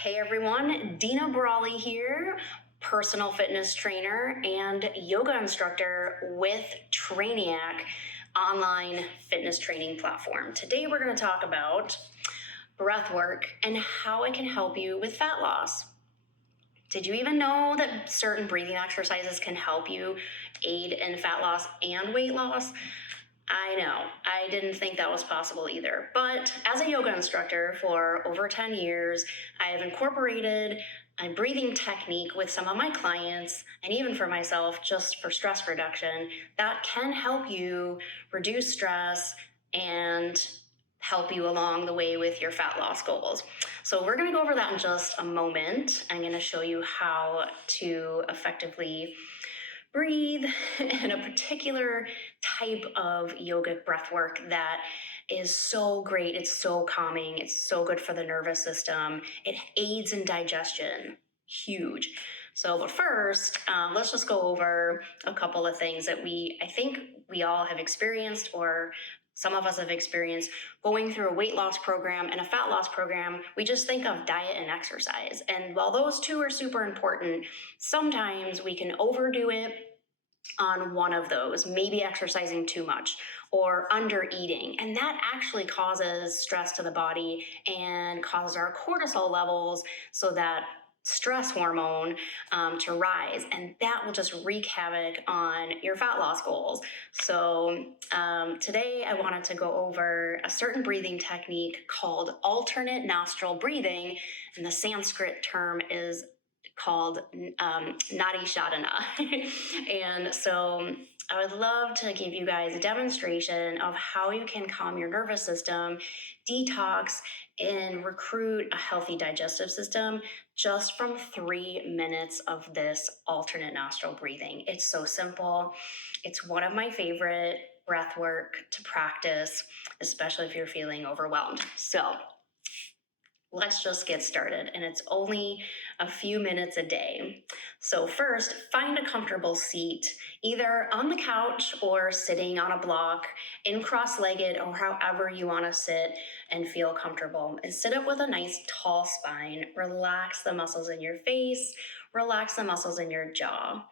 Hey everyone, Deanna Brolly here, personal fitness trainer and yoga instructor with Trainiac online fitness training platform. Today we're going to talk about breathwork and how it can help you with fat loss. Did you even know that certain breathing exercises can help you aid in fat loss and weight loss? I know, I didn't think that was possible either. But as a yoga instructor for over 10 years, I have incorporated a breathing technique with some of my clients and even for myself, just for stress reduction, that can help you reduce stress and help you along the way with your fat loss goals. So we're going to go over that in just a moment. I'm going to show you how to effectively breathe in a particular type of yogic breath work that is so great. It's so calming. It's so good for the nervous system. It aids in digestion. Huge. But first, let's just go over a couple of things that I think we all have experienced, or some of us have experienced going through a weight loss program and a fat loss program. We just think of diet and exercise. And while those two are super important, sometimes we can overdo it on one of those, maybe exercising too much or under eating. And that actually causes stress to the body and causes our cortisol levels, so that stress hormone to rise, and that will just wreak havoc on your fat loss goals. So today I wanted to go over a certain breathing technique called alternate nostril breathing, and the Sanskrit term is called Nadi Shodhana. And so I would love to give you guys a demonstration of how you can calm your nervous system, detox, and recruit a healthy digestive system just from 3 minutes of this alternate nostril breathing. It's so simple. It's one of my favorite breath work to practice, especially if you're feeling overwhelmed. So let's just get started, and it's only a few minutes a day. So first, find a comfortable seat, either on the couch or sitting on a block, in cross-legged, or however you want to sit and feel comfortable. And sit up with a nice tall spine. Relax the muscles in your face, relax the muscles in your jaw.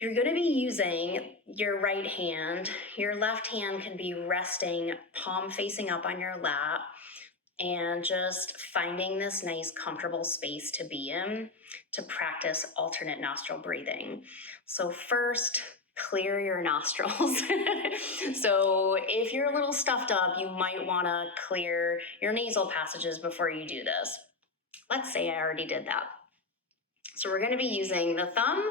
You're going to be using your right hand. Your left hand can be resting, palm facing up on your lap, and just finding this nice comfortable space to be in to practice alternate nostril breathing. So first, clear your nostrils. So if you're a little stuffed up, you might want to clear your nasal passages before you do this. Let's say I already did that. So we're going to be using the thumb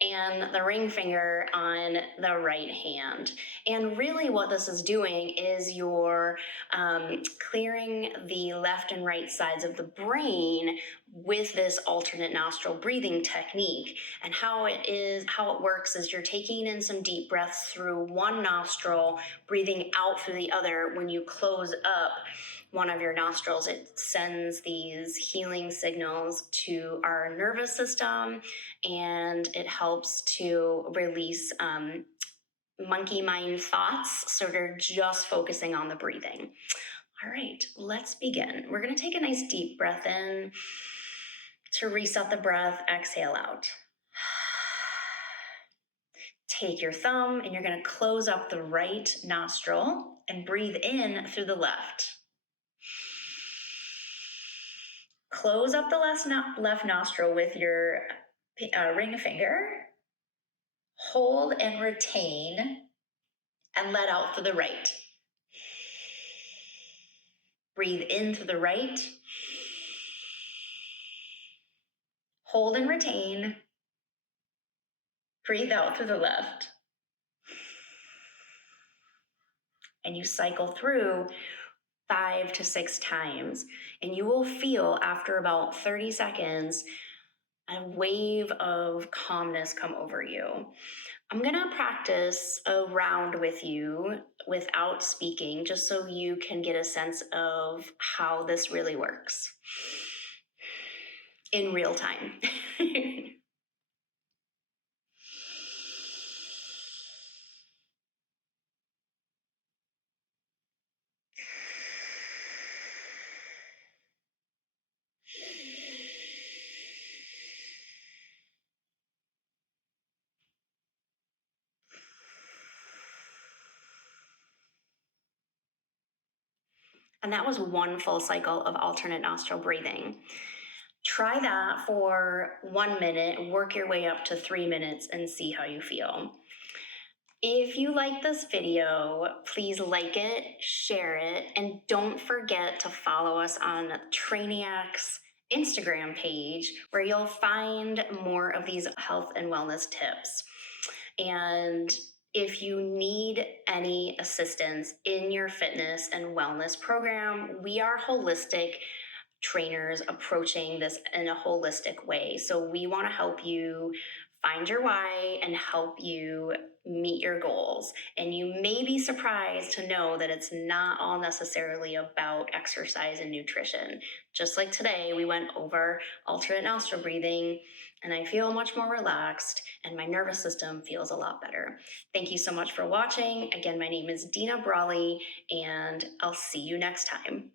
and the ring finger on the right hand. And really what this is doing is you're clearing the left and right sides of the brain with this alternate nostril breathing technique. And how it works is you're taking in some deep breaths through one nostril, breathing out through the other. When you close up one of your nostrils, it sends these healing signals to our nervous system, and it helps to release monkey mind thoughts, so they're just focusing on the breathing. All right, let's begin. We're going to take a nice deep breath in to reset the breath. Exhale out. Take your thumb and you're going to close up the right nostril and breathe in through the left. Close up the left nostril with your ring finger. Hold and retain and let out through the right. Breathe in through the right. Hold and retain. Breathe out through the left. And you cycle through 5 to 6 times. And you will feel after about 30 seconds a wave of calmness come over you. I'm going to practice a round with you without speaking, just so you can get a sense of how this really works in real time. And that was one full cycle of alternate nostril breathing. Try that for 1 minute, work your way up to 3 minutes, and see how you feel. If you like this video, please like it, share it, and don't forget to follow us on Trainiac's Instagram page, where you'll find more of these health and wellness tips. And if you need any assistance in your fitness and wellness program, we are holistic trainers approaching this in a holistic way. So we want to help you find your why and help you meet your goals. And you may be surprised to know that it's not all necessarily about exercise and nutrition. Just like today, we went over alternate nostril breathing, and I feel much more relaxed, and my nervous system feels a lot better. Thank you so much for watching. Again, my name is Deanna Brolly, and I'll see you next time.